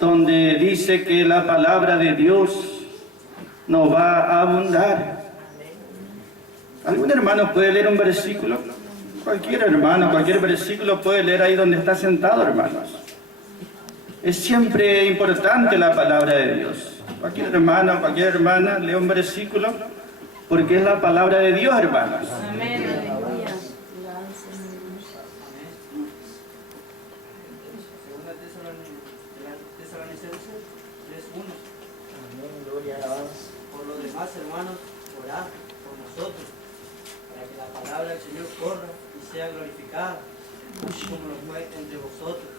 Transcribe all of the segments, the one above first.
donde dice que la palabra de Dios no va a abundar. ¿Algún hermano puede leer un versículo? Cualquier hermano, cualquier versículo puede leer ahí donde está sentado, hermanos. Es siempre importante la palabra de Dios. Cualquier hermano, cualquier hermana, lea un versículo, porque es la palabra de Dios, hermanos. Amén. Por lo demás, hermanos, orad por nosotros, para que la palabra del Señor corra y sea glorificada, como lo fue entre vosotros.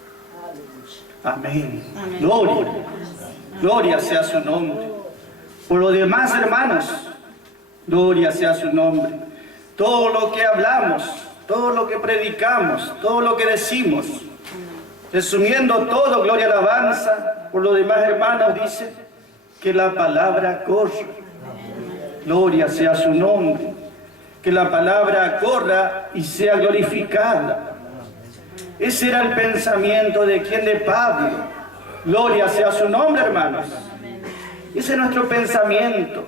Amén. Amén. Gloria. Gloria sea su nombre. Por lo demás, hermanos, gloria sea su nombre. Todo lo que hablamos, todo lo que predicamos, todo lo que decimos, resumiendo todo, gloria, alabanza. Por lo demás, hermanos, dice que la palabra corra. Gloria sea su nombre. Que la palabra corra y sea glorificada. Ese era el pensamiento de quién, de Pablo. Gloria sea su nombre, hermanos. Ese es nuestro pensamiento.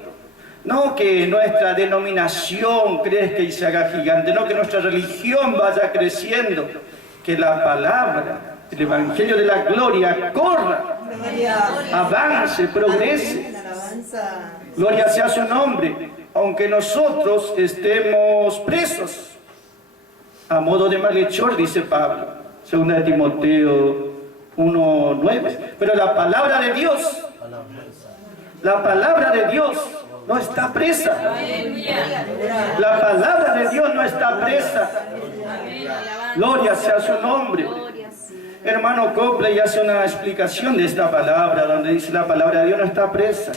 No que nuestra denominación crezca y se haga gigante, no que nuestra religión vaya creciendo, que la palabra, el evangelio de la gloria corra, avance, progrese. Gloria sea su nombre, aunque nosotros estemos presos a modo de malhechor, dice Pablo, 2 de Timoteo 1:9. Pero la palabra de Dios no está presa. La palabra de Dios no está presa. Gloria sea su nombre. Hermano Copley hace una explicación de esta palabra, donde dice la palabra de Dios no está presa.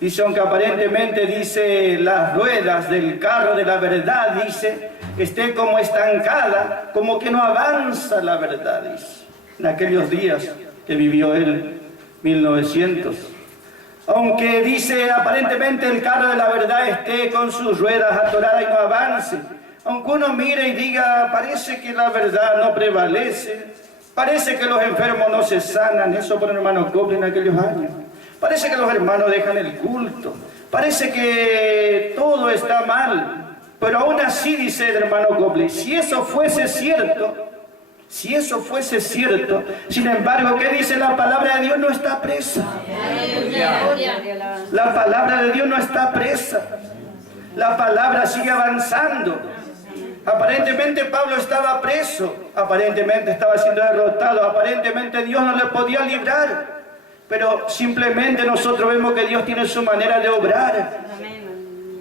Dice, aunque aparentemente, dice, las ruedas del carro de la verdad, dice, esté como estancada, como que no avanza la verdad, dice. En aquellos días que vivió él, 1900. Aunque, dice, aparentemente el carro de la verdad esté con sus ruedas atoradas y no avance. Aunque uno mire y diga, parece que la verdad no prevalece. Parece que los enfermos no se sanan. Eso por el hermano Copley en aquellos años. Parece que los hermanos dejan el culto. Parece que todo está mal. Pero aún así, dice el hermano Copley, si eso fuese cierto, sin embargo, ¿qué dice? La palabra de Dios no está presa. La palabra de Dios no está presa. La palabra sigue avanzando. Aparentemente Pablo estaba preso, aparentemente estaba siendo derrotado, aparentemente Dios no le podía librar. Pero simplemente nosotros vemos que Dios tiene su manera de obrar.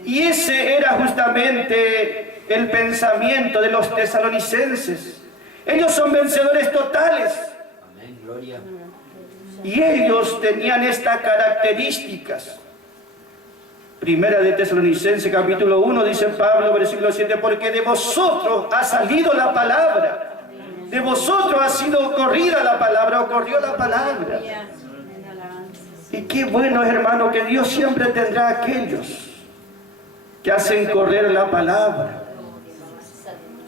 Y ese era justamente el pensamiento de los tesalonicenses. Ellos son vencedores totales. Amén, gloria. Y ellos tenían estas características. Primera de Tesalonicenses, capítulo 1, dice Pablo, versículo 7, porque de vosotros ha salido la palabra. De vosotros ha sido corrida la palabra, o corrió la palabra. Y qué bueno, hermano, que Dios siempre tendrá a aquellos que hacen correr la palabra.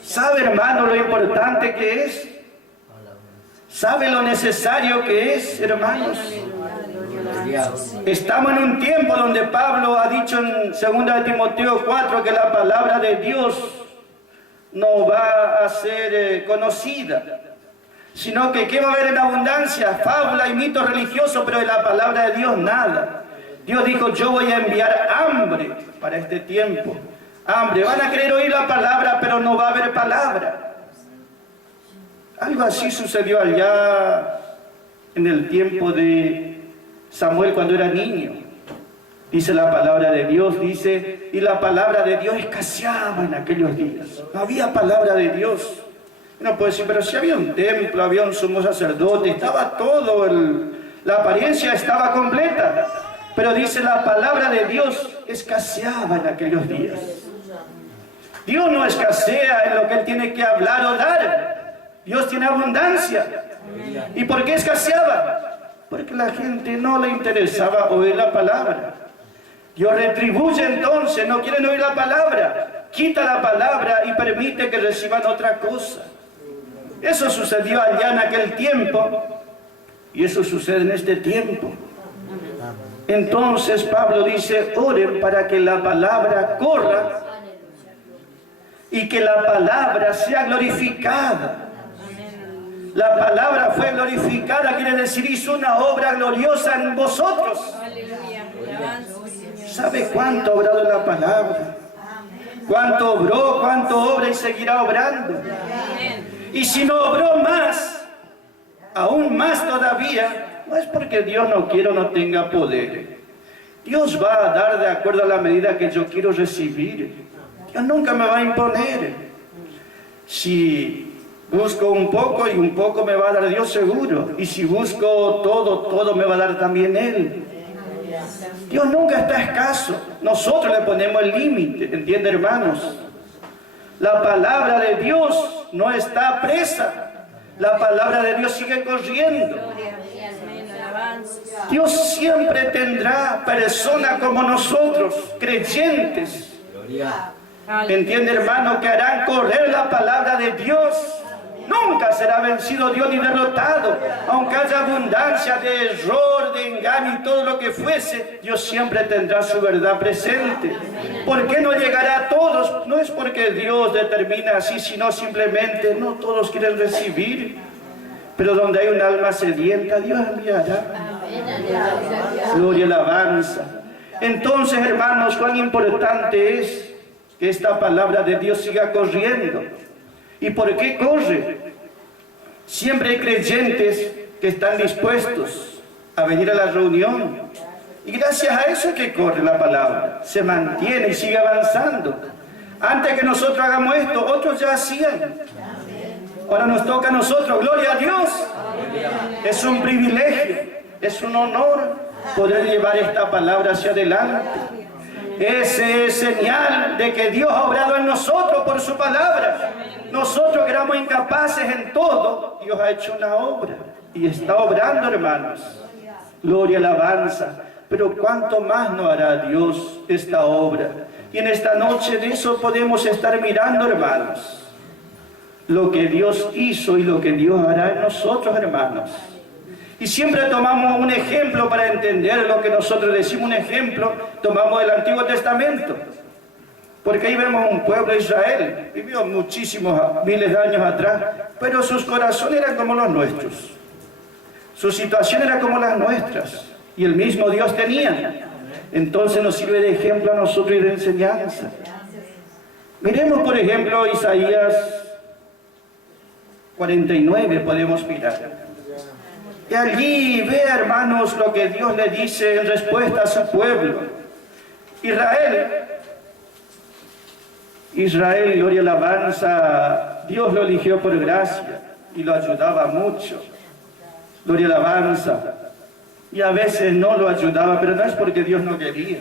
¿Sabe, hermano, lo importante que es? ¿Sabe lo necesario que es, hermanos? Estamos en un tiempo donde Pablo ha dicho en 2 de Timoteo 4 que la palabra de Dios no va a ser conocida, sino que ¿qué va a haber en abundancia? Fábula y mito religioso, pero de la palabra de Dios nada. Dios dijo, yo voy a enviar hambre para este tiempo. Hambre, van a querer oír la palabra, pero no va a haber palabra. Algo así sucedió allá en el tiempo de Samuel cuando era niño. Dice la palabra de Dios, dice, y la palabra de Dios escaseaba en aquellos días. No había palabra de Dios. Uno puede decir, pero si había un templo, había un sumo sacerdote, estaba todo, la apariencia estaba completa. Pero dice, la palabra de Dios escaseaba en aquellos días. Dios no escasea en lo que Él tiene que hablar o dar. Dios tiene abundancia. ¿Y por qué escaseaba? Porque la gente no le interesaba oír la palabra. Dios retribuye entonces, no quieren oír la palabra. Quita la palabra y permite que reciban otra cosa. Eso sucedió allá en aquel tiempo. Y eso sucede en este tiempo. Entonces Pablo dice, oren para que la palabra corra y que la palabra sea glorificada. La palabra fue glorificada, quiere decir, hizo una obra gloriosa en vosotros. ¿Sabe cuánto ha obrado la palabra? ¿Cuánto obró, cuánto obra y seguirá obrando? Y si no obró más, aún más todavía, no es porque Dios no quiera o no tenga poder. Dios va a dar de acuerdo a la medida que yo quiero recibir. Dios nunca me va a imponer. Si busco un poco y un poco me va a dar Dios seguro. Y si busco todo, todo me va a dar también Él. Dios nunca está escaso. Nosotros le ponemos el límite, ¿entiende, hermanos? La palabra de Dios no está presa. La palabra de Dios sigue corriendo. Dios siempre tendrá personas como nosotros, creyentes. ¿Entiende, hermano? Que harán correr la palabra de Dios. Nunca será vencido Dios ni derrotado. Aunque haya abundancia de error, de engaño y todo lo que fuese, Dios siempre tendrá su verdad presente. ¿Por qué no llegará a todos? No es porque Dios determina así, sino simplemente no todos quieren recibir. Pero donde hay un alma sedienta, Dios enviará. Gloria y alabanza. Entonces, hermanos, cuán importante es que esta palabra de Dios siga corriendo. ¿Y por qué corre? Siempre hay creyentes que están dispuestos a venir a la reunión. Y gracias a eso es que corre la palabra. Se mantiene y sigue avanzando. Antes que nosotros hagamos esto, otros ya hacían. Ahora nos toca a nosotros. Gloria a Dios. Es un privilegio, es un honor poder llevar esta palabra hacia adelante. Ese es señal de que Dios ha obrado en nosotros por su palabra. Nosotros que éramos incapaces en todo, Dios ha hecho una obra y está obrando, hermanos. Gloria, alabanza. Pero cuánto más no hará Dios esta obra. Y en esta noche de eso podemos estar mirando, hermanos, lo que Dios hizo y lo que Dios hará en nosotros, hermanos. Y siempre tomamos un ejemplo para entender lo que nosotros decimos. Un ejemplo tomamos del Antiguo Testamento, porque ahí vemos un pueblo de Israel, vivió muchísimos miles de años atrás, pero sus corazones eran como los nuestros, su situación era como las nuestras, y el mismo Dios tenía. Entonces nos sirve de ejemplo a nosotros y de enseñanza. Miremos, por ejemplo, Isaías 49, podemos mirar. Y allí ve, hermanos, lo que Dios le dice en respuesta a su pueblo. Israel, gloria y alabanza, Dios lo eligió por gracia y lo ayudaba mucho. Gloria y alabanza. Y a veces no lo ayudaba, pero no es porque Dios no quería.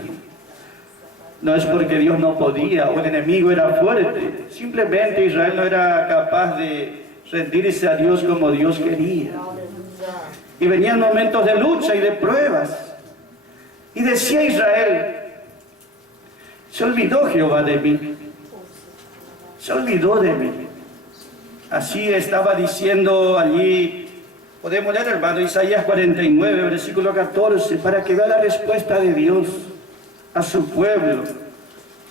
No es porque Dios no podía o el enemigo era fuerte. Simplemente Israel no era capaz de rendirse a Dios como Dios quería. Y venían momentos de lucha y de pruebas. Y decía Israel, se olvidó Jehová de mí. Se olvidó de mí. Así estaba diciendo allí. Podemos leer, hermano, Isaías 49, versículo 14, para que vea la respuesta de Dios a su pueblo.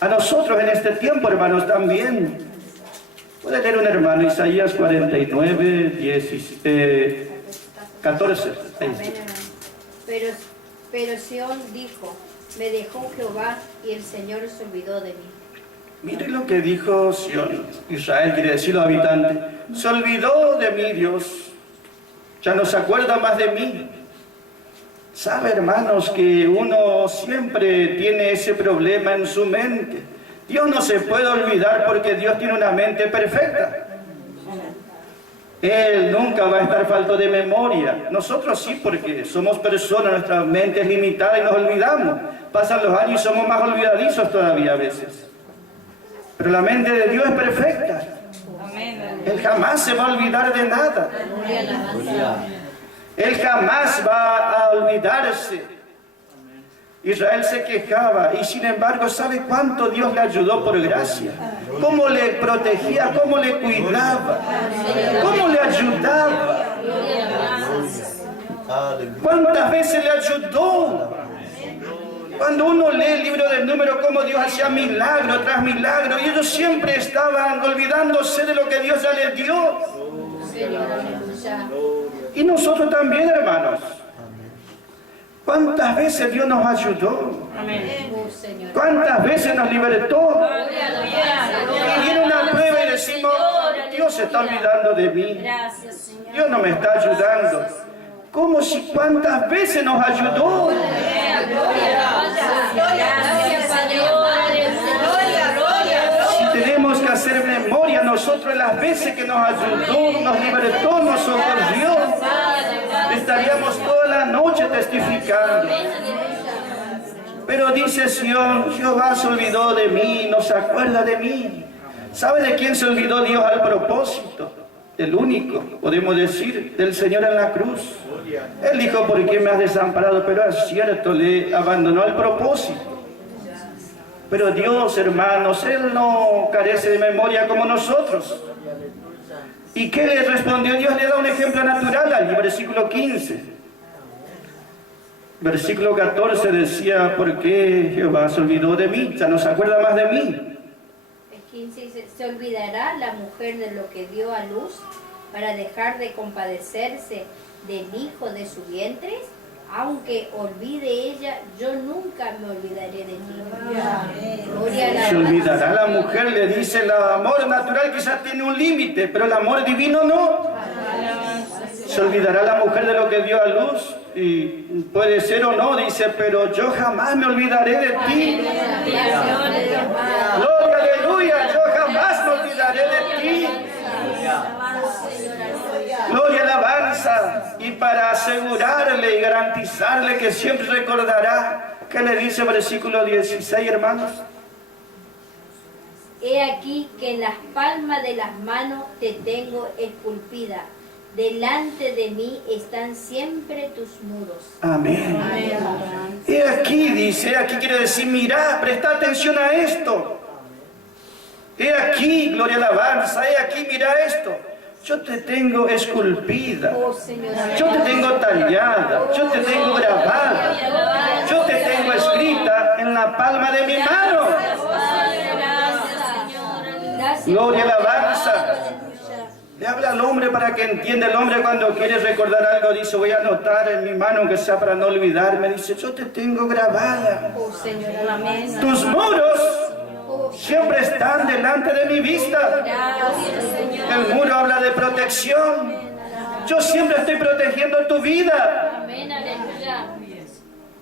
A nosotros en este tiempo, hermanos, también. Puede leer un hermano, Isaías 49, 14. Pero Sión dijo, me dejó Jehová y el Señor se olvidó de mí. Mire lo que dijo Sión. Israel quiere decir los habitantes. Se olvidó de mí Dios. Ya no se acuerda más de mí. Sabe, hermanos, que uno siempre tiene ese problema en su mente. Dios no se puede olvidar porque Dios tiene una mente perfecta. Él nunca va a estar falto de memoria. Nosotros sí, porque somos personas, nuestra mente es limitada y nos olvidamos. Pasan los años y somos más olvidadizos todavía a veces. Pero la mente de Dios es perfecta. Él jamás se va a olvidar de nada. Él jamás va a olvidarse. Israel se quejaba y sin embargo, ¿sabe cuánto Dios le ayudó por gracia? Cómo le protegía, cómo le cuidaba, cómo le ayudaba. ¿Cuántas veces le ayudó? Cuando uno lee el libro del Número, cómo Dios hacía milagro tras milagro, y ellos siempre estaban olvidándose de lo que Dios ya les dio. Y nosotros también, hermanos. ¿Cuántas veces Dios nos ayudó? ¿Cuántas veces nos libertó? Y viene una prueba y decimos, Dios se está olvidando de mí. Dios no me está ayudando. ¿Cómo si cuántas veces nos ayudó? Si tenemos que hacer memoria nosotros las veces que nos ayudó, nos libertó, nos socorrió, estaríamos toda la noche testificando. Pero dice Sión, Jehová se olvidó de mí, no se acuerda de mí. ¿Sabe de quién se olvidó Dios al propósito? El único, podemos decir, del Señor en la cruz. Él dijo, ¿por qué me has desamparado? Pero es cierto, le abandonó el propósito. Pero Dios, hermanos, Él no carece de memoria como nosotros. ¿Y qué le respondió Dios? Le da un ejemplo natural al versículo 15. Versículo 14 decía, ¿por qué Jehová se olvidó de mí? Ya no se acuerda más de mí. 15 dice, ¿se olvidará la mujer de lo que dio a luz para dejar de compadecerse del hijo de su vientre? Aunque olvide ella, yo nunca me olvidaré de ti. Gloria a se olvidará la mujer, le dice, el amor natural quizás tiene un límite, pero el amor divino no. Se olvidará la mujer de lo que dio a luz, y puede ser o no, dice, pero yo jamás me olvidaré de ti. Gloria, aleluya, yo jamás me olvidaré de ti. Gloria, alabanza. Y para asegurarle y garantizarle que siempre recordará, ¿qué le dice versículo 16, hermanos? He aquí que en las palmas de las manos te tengo esculpida. Delante de mí están siempre tus muros. Amén. Y aquí dice, aquí quiere decir, mira, presta atención a esto. He aquí, gloria a alabanza, he aquí, mira esto. Yo te tengo esculpida, yo te tengo tallada, yo te tengo grabada, yo te tengo escrita en la palma de mi mano. Gloria a alabanza. Le habla al hombre para que entienda. El hombre cuando quiere recordar algo dice, voy a anotar en mi mano aunque sea para no olvidarme. Dice, yo te tengo grabada. Tus muros siempre están delante de mi vista. El muro habla de protección. Yo siempre estoy protegiendo tu vida.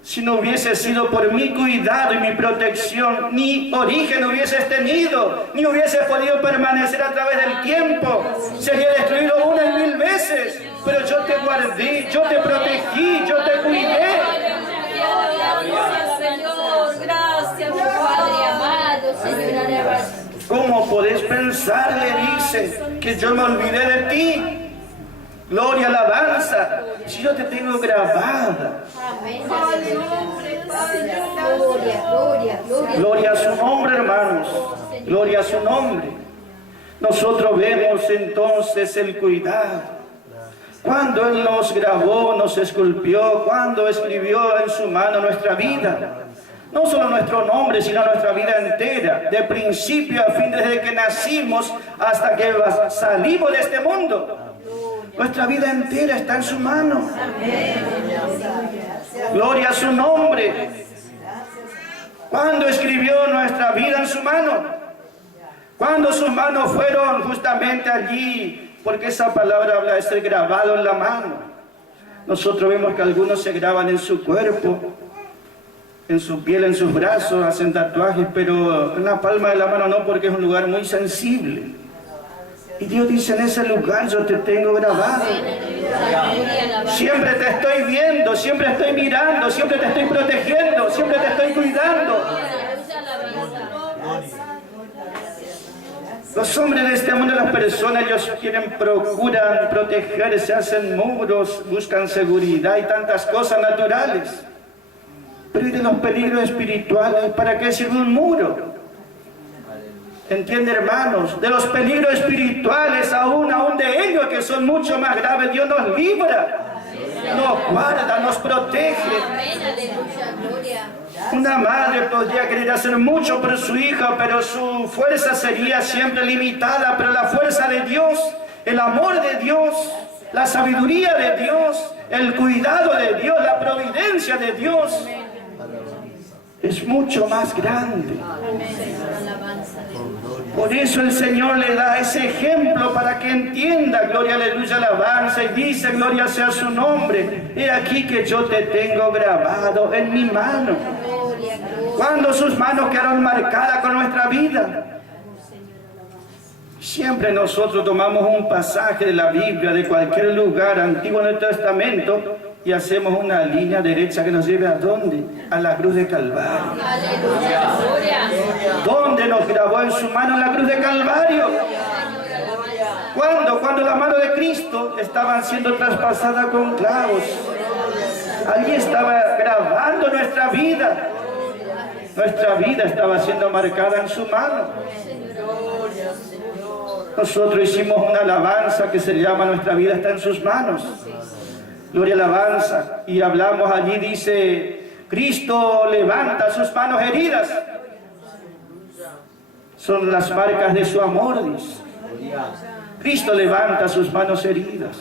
Si no hubiese sido por mi cuidado y mi protección, ni origen hubieses tenido, ni hubieses podido permanecer a través del tiempo. Sería destruido 1 y 1000 veces. Pero yo te guardé, yo te protegí, yo te cuidé. Gracias, Padre amado, Señor. ¿Cómo podés pensar, le dice, que yo me olvidé de ti? Gloria, alabanza. Si yo te tengo grabada. Amén. Gloria, gloria, gloria. Gloria a su nombre, hermanos. Gloria a su nombre. Nosotros vemos entonces el cuidado. Cuando Él nos grabó, nos esculpió, cuando escribió en su mano nuestra vida. No solo nuestro nombre, sino nuestra vida entera. De principio a fin, desde que nacimos hasta que salimos de este mundo. Nuestra vida entera está en su mano. Gloria a su nombre. ¿Cuándo escribió nuestra vida en su mano? Cuando sus manos fueron justamente allí, porque esa palabra habla de ser grabado en la mano. Nosotros vemos que algunos se graban en su cuerpo, en su piel, en sus brazos, hacen tatuajes, pero en la palma de la mano no, porque es un lugar muy sensible. Y Dios dice, en ese lugar yo te tengo grabado. Siempre te estoy viendo, siempre estoy mirando, siempre te estoy protegiendo, siempre te estoy cuidando. Los hombres de este mundo, las personas, ellos procuran protegerse, hacen muros, buscan seguridad y tantas cosas naturales. Pero ¿y de los peligros espirituales? ¿Para qué sirve un muro? ¿Entiende, hermanos? De los peligros espirituales, aún de ellos que son mucho más graves, Dios nos libra. nos guarda, nos protege. Amén, aleluya, gloria. Una madre podría querer hacer mucho por su hija, pero su fuerza sería siempre limitada. Pero la fuerza de Dios, el amor de Dios, la sabiduría de Dios, el cuidado de Dios, la providencia de Dios es mucho más grande. Por eso el Señor le da ese ejemplo para que entienda, gloria, aleluya, alabanza, y dice, gloria sea su nombre. He aquí que yo te tengo grabado en mi mano. Cuando sus manos quedaron marcadas con nuestra vida. Siempre nosotros tomamos un pasaje de la Biblia, de cualquier lugar antiguo en el Testamento, y hacemos una línea derecha que nos lleve ¿a dónde? A la cruz de Calvario. Aleluya, gloria. ¿Dónde nos grabó en su mano la cruz de Calvario? ¿Cuándo? Cuando la mano de Cristo estaban siendo traspasadas con clavos. Allí estaba grabando nuestra vida. Nuestra vida estaba siendo marcada en su mano. Nosotros hicimos una alabanza que se llama Nuestra vida está en sus manos. Gloria, alabanza. Y hablamos allí, dice, Cristo levanta sus manos heridas. Son las marcas de su amor, dice. Cristo levanta sus manos heridas.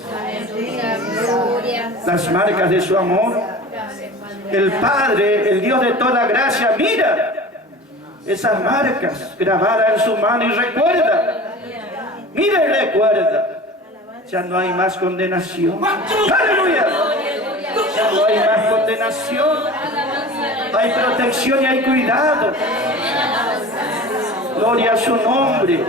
Las marcas de su amor. El Padre, el Dios de toda gracia, mira esas marcas grabadas en su mano y recuerda. Mira y recuerda. Ya no hay más condenación. ¡Aleluya! Ya no hay más condenación. Hay protección y hay cuidado. Gloria a su nombre.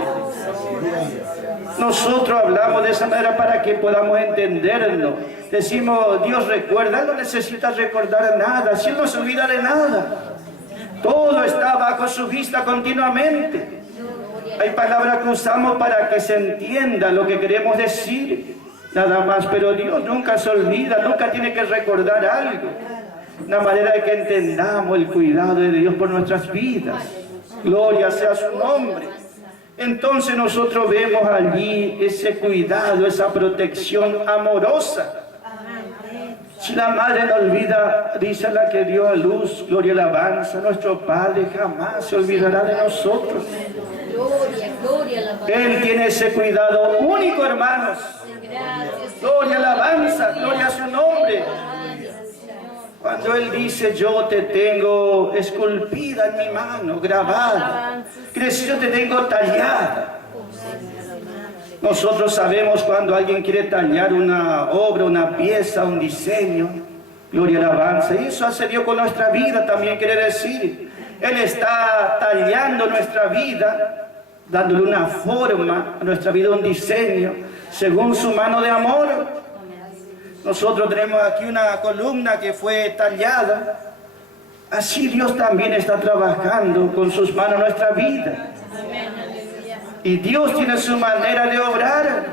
Nosotros hablamos de esa manera para que podamos entendernos. Decimos, Dios recuerda. Él no necesita recordar nada. Si Él no se olvida de nada. Todo está bajo su vista continuamente. Hay palabras que usamos para que se entienda lo que queremos decir, nada más, pero Dios nunca se olvida, nunca tiene que recordar algo. Una manera de que entendamos el cuidado de Dios por nuestras vidas. Gloria sea su nombre. Entonces nosotros vemos allí ese cuidado, esa protección amorosa. Si la madre no olvida, dice la que dio a luz, gloria, alabanza, nuestro Padre jamás se olvidará de nosotros. Él tiene ese cuidado único, hermanos. Gloria, alabanza, gloria a su nombre. Cuando Él dice, yo te tengo esculpida en mi mano, grabada. Quiere decir, yo te tengo tallada. Nosotros sabemos cuando alguien quiere tallar una obra, una pieza, un diseño. Gloria, alabanza. Y eso hace Dios con nuestra vida, también quiere decir. Él está tallando nuestra vida, dándole una forma a nuestra vida, un diseño, según su mano de amor. Nosotros tenemos aquí una columna que fue tallada. Así Dios también está trabajando con sus manos nuestra vida. Y Dios tiene su manera de obrar.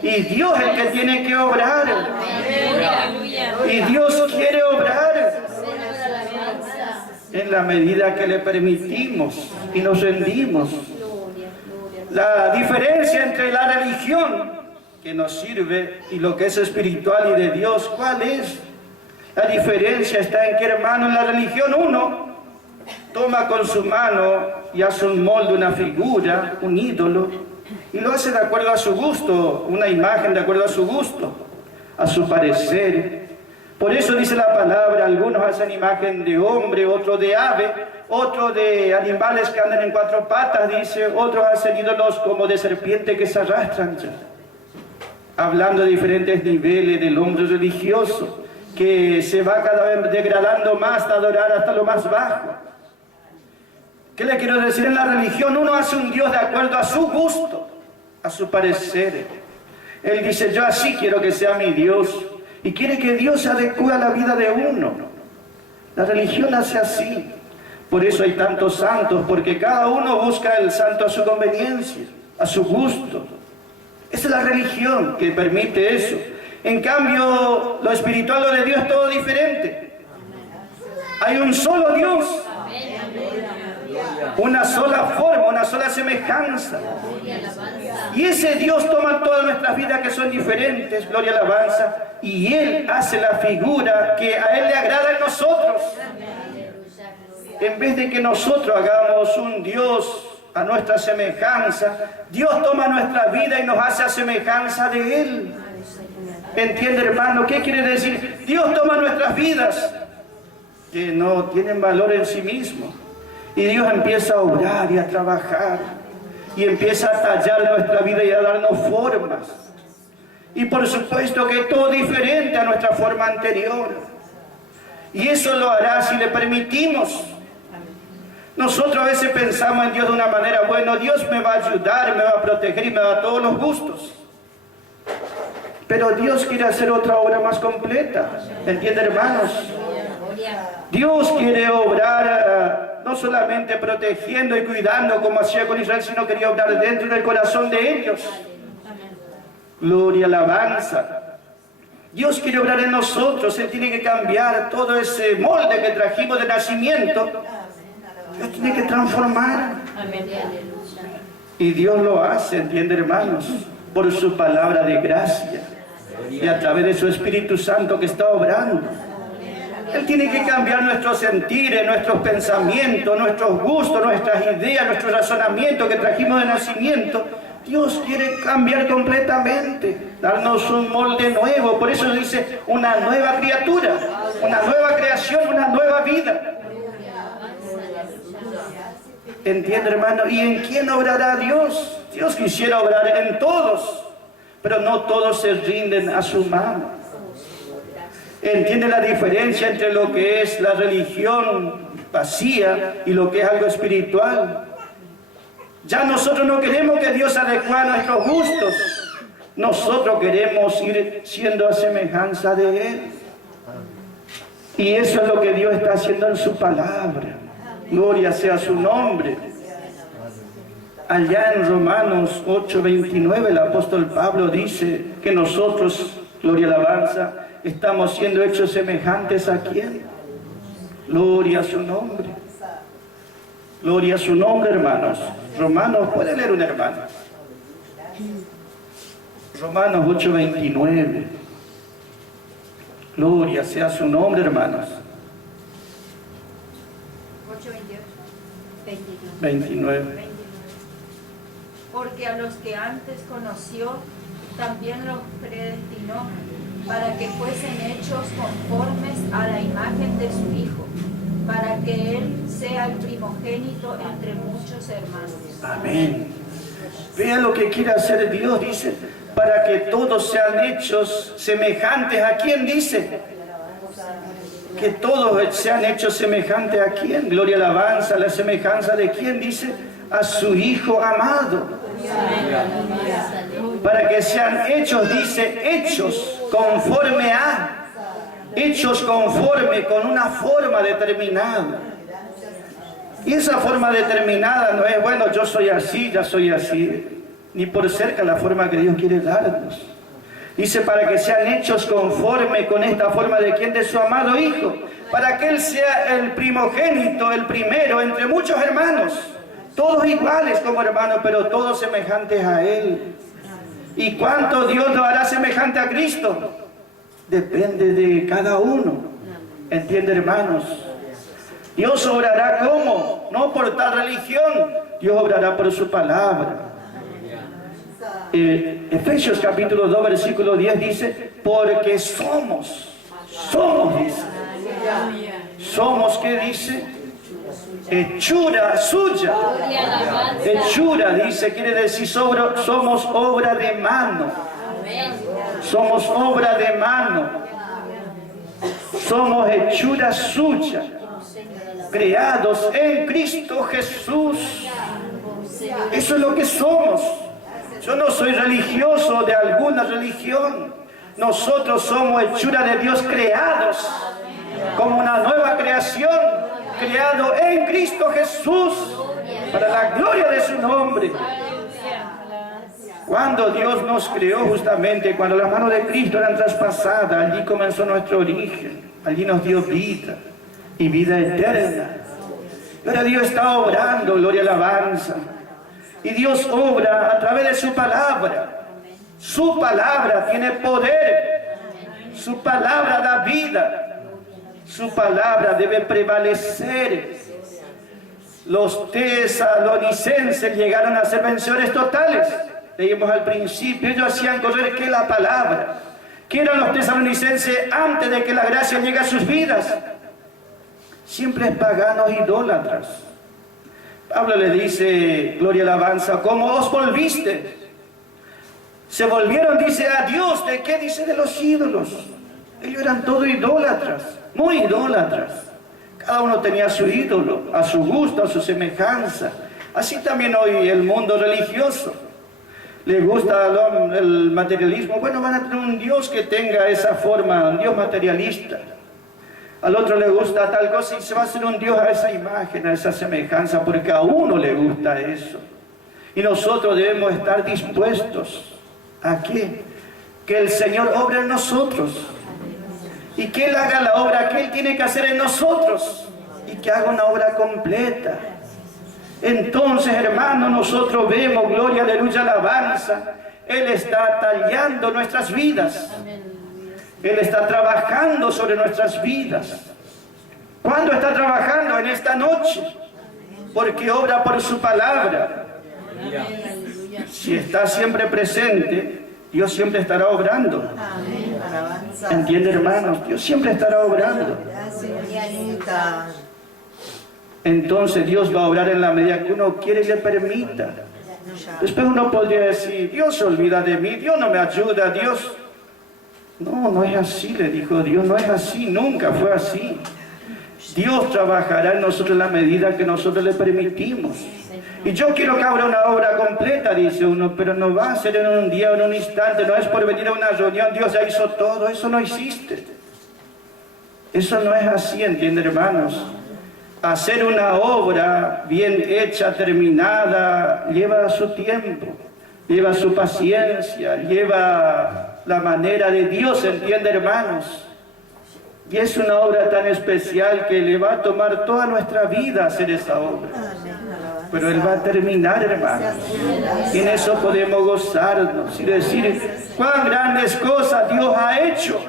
Y Dios es el que tiene que obrar. Y Dios quiere obrar en la medida que le permitimos y nos rendimos. La diferencia entre la religión que nos sirve y lo que es espiritual y de Dios, ¿cuál es? La diferencia está en que, hermano, en la religión uno toma con su mano y hace un molde, una figura, un ídolo, y lo hace de acuerdo a su gusto, una imagen de acuerdo a su gusto, a su parecer. Por eso dice la palabra, algunos hacen imagen de hombre, otros de ave, otros de animales que andan en cuatro patas, dice, otros hacen ídolos como de serpiente que se arrastran ya. Hablando de diferentes niveles del hombre religioso, que se va cada vez degradando más hasta adorar hasta lo más bajo. ¿Qué le quiero decir? En la religión uno hace un Dios de acuerdo a su gusto, a su parecer. Él dice, yo así quiero que sea mi Dios. Y quiere que Dios se adecue a la vida de uno. La religión hace así. Por eso hay tantos santos, porque cada uno busca el santo a su conveniencia, a su gusto. Esa es la religión que permite eso. En cambio, lo espiritual, lo de Dios es todo diferente. Hay un solo Dios. una sola forma, una sola semejanza. Y ese Dios toma todas nuestras vidas que son diferentes, gloria alabanza, y Él hace la figura que a Él le agrada en nosotros. En vez de que nosotros hagamos un Dios a nuestra semejanza, Dios toma nuestra vida y nos hace a semejanza de Él. ¿Entiende, hermano? ¿Qué quiere decir? Dios toma nuestras vidas que no tienen valor en sí mismo, y Dios empieza a obrar y a trabajar, y empieza a tallar nuestra vida y a darnos formas. Y por supuesto que todo diferente a nuestra forma anterior. Y eso lo hará si le permitimos. Nosotros a veces pensamos en Dios de una manera, bueno, Dios me va a ayudar, me va a proteger y me va a dar todos los gustos. Pero Dios quiere hacer otra obra más completa. ¿Entienden, hermanos? Dios quiere obrar no solamente protegiendo y cuidando como hacía con Israel, sino quería obrar dentro del corazón de ellos. Gloria, alabanza. Dios quiere obrar en nosotros. Él tiene que cambiar todo ese molde que trajimos de nacimiento. Dios tiene que transformar. Y Dios lo hace, ¿entiende, hermanos? Por su palabra de gracia y a través de su Espíritu Santo que está obrando. Él tiene que cambiar nuestros sentires, nuestros pensamientos, nuestros gustos, nuestras ideas, nuestros razonamientos que trajimos de nacimiento. Dios quiere cambiar completamente, darnos un molde nuevo. Por eso dice una nueva criatura, una nueva creación, una nueva vida. ¿Entiende, hermano? ¿Y en quién obrará Dios? Dios quisiera obrar en todos, pero no todos se rinden a su mano. ¿Entiende la diferencia entre lo que es la religión vacía y lo que es algo espiritual? Ya nosotros no queremos que Dios adecue a nuestros gustos. Nosotros queremos ir siendo a semejanza de Él. Y eso es lo que Dios está haciendo en su palabra. Gloria sea su nombre. Allá en Romanos 8:29 el apóstol Pablo dice que nosotros, gloria alabanza, estamos siendo hechos semejantes a ¿quién? Gloria a su nombre. Gloria a su nombre, hermanos. Romanos, ¿puede leer un hermano? Romanos 8:29. Gloria sea su nombre, hermanos. 29. Porque a los que antes conoció, también los predestinó para que fuesen hechos conformes a la imagen de su Hijo, para que Él sea el primogénito entre muchos hermanos. Amén. Vea lo que quiere hacer Dios, dice, para que todos sean hechos semejantes. ¿A quién dice? Que todos sean hechos semejantes a quién. Gloria, alabanza, la semejanza de quién, dice, a su Hijo amado. Para que sean hechos, dice, hechos conforme a, hechos conforme con una forma determinada. Y esa forma determinada no es, bueno, yo soy así, ya soy así, ni por cerca la forma que Dios quiere darnos. Dice, para que sean hechos conforme con esta forma de quién, de su amado Hijo, para que Él sea el primogénito, el primero entre muchos hermanos, todos iguales como hermanos, pero todos semejantes a Él. ¿Y cuánto Dios nos hará semejante a Cristo? Depende de cada uno. ¿Entiende, hermanos? Dios obrará ¿cómo? No por tal religión, Dios obrará por su palabra. Efesios capítulo 2 versículo 10 dice, porque somos, dice. Somos, ¿qué dice? Hechura suya. Hechura, dice, quiere decir somos obra de mano. Somos obra de mano. Somos hechura suya, creados en Cristo Jesús. Eso es lo que somos. Yo no soy religioso de alguna religión. Nosotros somos hechura de Dios, creados como una nueva creación, creado en Cristo Jesús para la gloria de su nombre. Cuando Dios nos creó, justamente cuando las manos de Cristo eran traspasadas, allí comenzó nuestro origen. Allí nos dio vida y vida eterna. Pero Dios está obrando, gloria a la alabanza. Y Dios obra a través de su palabra. Su palabra tiene poder. Su palabra da vida. Su palabra debe prevalecer. Los tesalonicenses llegaron a ser vencedores totales. Leímos al principio, ellos hacían correr que la palabra. ¿Qué eran los tesalonicenses antes de que la gracia llegue a sus vidas? Siempre paganos idólatras. Pablo le dice, gloria a la alabanza, ¿cómo os volviste? Se volvieron, dice, a Dios. ¿De qué? Dice, de los ídolos. Ellos eran todos idólatras, muy idólatras. Cada uno tenía su ídolo, a su gusto, a su semejanza. Así también hoy el mundo religioso. Le gusta el materialismo. Bueno, van a tener un Dios que tenga esa forma, un Dios materialista. Al otro le gusta tal cosa y se va a hacer un Dios a esa imagen, a esa semejanza, porque a uno le gusta eso. Y nosotros debemos estar dispuestos ¿a qué? Que el Señor obre en nosotros. Y que Él haga la obra que Él tiene que hacer en nosotros. Y que haga una obra completa. Entonces, hermanos, nosotros vemos, gloria, aleluya, alabanza. Él está tallando nuestras vidas. Él está trabajando sobre nuestras vidas. ¿Cuándo está trabajando? En esta noche. Porque obra por su palabra. Si está siempre presente, Dios siempre estará obrando. ¿Entiende, hermanos? Dios siempre estará obrando. Entonces Dios va a obrar en la medida que uno quiere y le permita. Después uno podría decir, Dios se olvida de mí, Dios no me ayuda, Dios... No, no es así, le dijo Dios, no es así, nunca fue así. Dios trabajará en nosotros en la medida que nosotros le permitimos. Y yo quiero que abra una obra completa, dice uno, pero no va a ser en un día o en un instante, no es por venir a una reunión, Dios ya hizo todo, eso no existe. Eso no es así, ¿entienden, hermanos? Hacer una obra bien hecha, terminada, lleva su tiempo, lleva su paciencia, lleva la manera de Dios, ¿entiende, hermanos? Y es una obra tan especial que le va a tomar toda nuestra vida hacer esa obra. Pero Él va a terminar, hermanos. Y en eso podemos gozarnos y decir, cuán grandes cosas Dios ha hecho.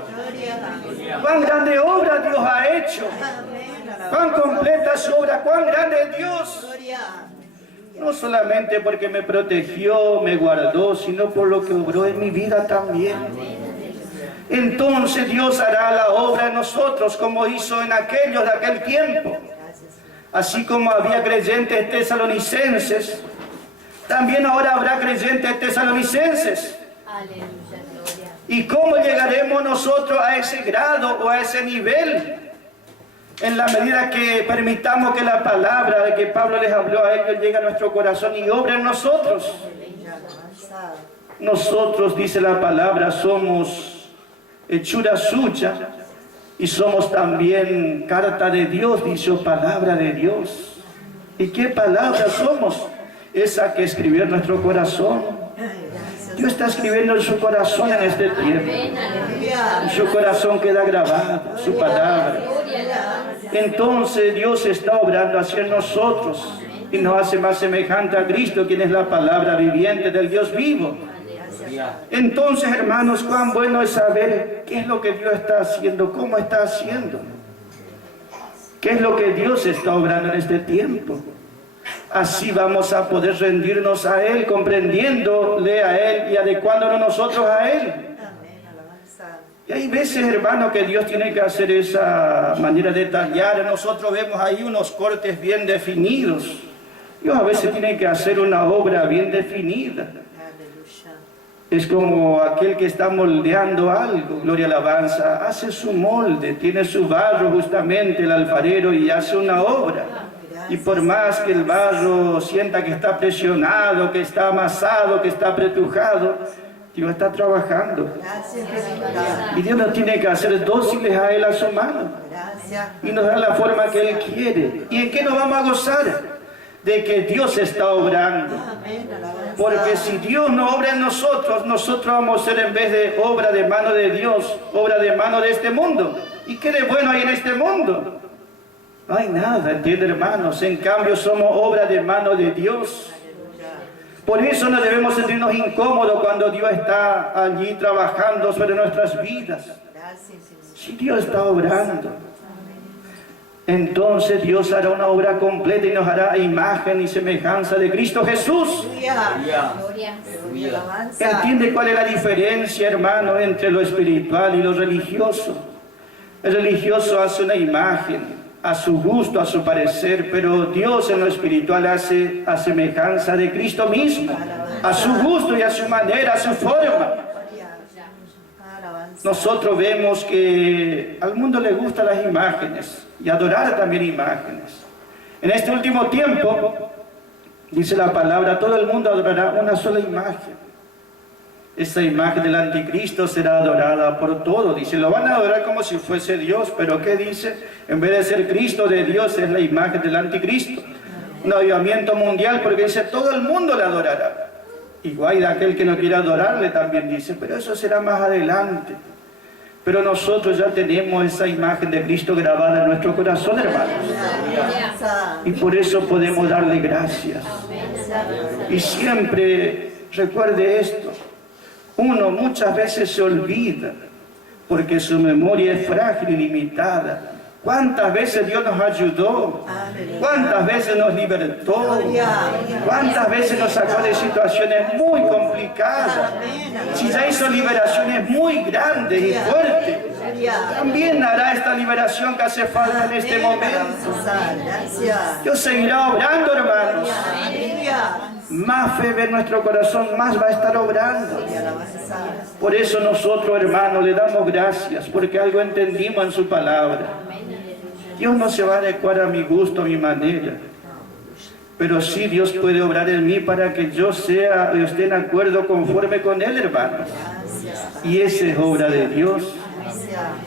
Cuán grande obra Dios ha hecho. Cuán completa su obra, cuán grande es Dios. No solamente porque me protegió, me guardó, sino por lo que obró en mi vida también. Entonces Dios hará la obra en nosotros como hizo en aquellos de aquel tiempo. Así como había creyentes tesalonicenses, también ahora habrá creyentes tesalonicenses. ¿Y cómo llegaremos nosotros a ese grado o a ese nivel? En la medida que permitamos que la palabra de que Pablo les habló a ellos llegue a nuestro corazón y obra en nosotros. Nosotros, dice la palabra, somos hechura suya y somos también carta de Dios, dice palabra de Dios. ¿Y qué palabra somos? Esa que escribió en nuestro corazón. Dios está escribiendo en su corazón en este tiempo. En su corazón queda grabada su palabra. Entonces Dios está obrando hacia nosotros y nos hace más semejante a Cristo, quien es la palabra viviente del Dios vivo. Entonces, hermanos, cuán bueno es saber qué es lo que Dios está haciendo, cómo está haciendo. ¿Qué es lo que Dios está obrando en este tiempo? Así vamos a poder rendirnos a Él, comprendiéndole a Él y adecuándonos nosotros a Él. Y hay veces, hermano, que Dios tiene que hacer esa manera de tallar. Nosotros vemos ahí unos cortes bien definidos. Dios a veces tiene que hacer una obra bien definida. Es como aquel que está moldeando algo, gloria a la alabanza, hace su molde, tiene su barro justamente el alfarero y hace una obra. Y por más que el barro sienta que está presionado, que está amasado, que está apretujado, Dios está trabajando. Y Dios nos tiene que hacer dóciles a Él, a su mano. Y nos da la forma que Él quiere. ¿Y en qué nos vamos a gozar? De que Dios está obrando. Porque si Dios no obra en nosotros, nosotros vamos a ser en vez de obra de mano de Dios, obra de mano de este mundo. ¿Y qué de bueno hay en este mundo? No hay nada, ¿entiende, hermanos? En cambio somos obra de mano de Dios. Por eso no debemos sentirnos incómodos cuando Dios está allí trabajando sobre nuestras vidas. Si Dios está obrando, entonces Dios hará una obra completa y nos hará a imagen y semejanza de Cristo Jesús. Gloria. ¿Entiende cuál es la diferencia, hermano, entre lo espiritual y lo religioso? El religioso hace una imagen a su gusto, a su parecer, pero Dios en lo espiritual hace a semejanza de Cristo mismo, a su gusto y a su manera, a su forma. Nosotros vemos que al mundo le gustan las imágenes y adorar también imágenes. En este último tiempo, dice la palabra, todo el mundo adorará una sola imagen. Esa imagen del anticristo será adorada por todos. Dice, lo van a adorar como si fuese Dios, pero ¿qué dice? En vez de ser Cristo de Dios, es la imagen del anticristo. Un avivamiento mundial, porque dice, todo el mundo le adorará. Igual de aquel que no quiera adorarle también dice, pero eso será más adelante. Pero nosotros ya tenemos esa imagen de Cristo grabada en nuestro corazón, hermanos. Y por eso podemos darle gracias. Y siempre recuerde esto. Uno muchas veces se olvida porque su memoria es frágil y limitada. ¿Cuántas veces Dios nos ayudó? ¿Cuántas veces nos libertó? ¿Cuántas veces nos sacó de situaciones muy complicadas? Si ya hizo liberaciones muy grandes y fuertes, también hará esta liberación que hace falta en este momento. Dios seguirá obrando, hermanos. Más fe ve en nuestro corazón, más va a estar obrando. Por eso nosotros, hermanos, le damos gracias, porque algo entendimos en su palabra. Dios no se va a adecuar a mi gusto, a mi manera, pero sí Dios puede obrar en mí para que yo esté en acuerdo conforme con Él, hermanos. Y esa es obra de Dios.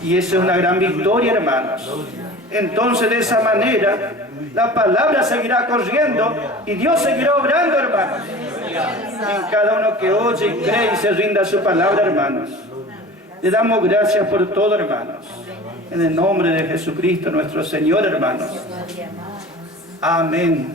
Y esa es una gran victoria, hermanos. Entonces, de esa manera, la palabra seguirá corriendo y Dios seguirá obrando, hermanos. En cada uno que oye y cree y se rinda a su palabra, hermanos. Le damos gracias por todo, hermanos. En el nombre de Jesucristo, nuestro Señor, hermanos. Amén.